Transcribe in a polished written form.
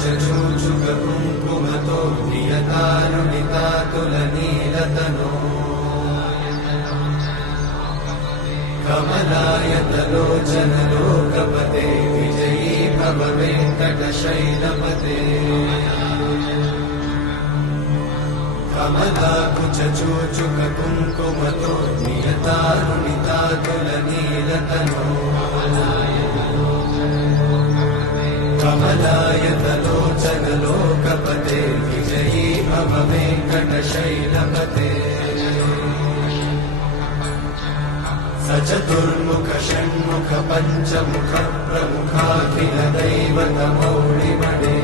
कुचचूचुक कुङ्कुमतो नियतारुणितातुलनीलतनो कमलायतलोचन लोकपते विजयी भव वेङ्कटशैलपते कमलाकुचचूचुक कुङ्कुमतो नियतारुणितातुलनीलतनो कमलायतलोचन लोकपते विजयी भव वेङ्कटशैलपते सचतुर्मुख षण्मुख पञ्चमुख प्रमुखाखिल दैवतमौलिमणे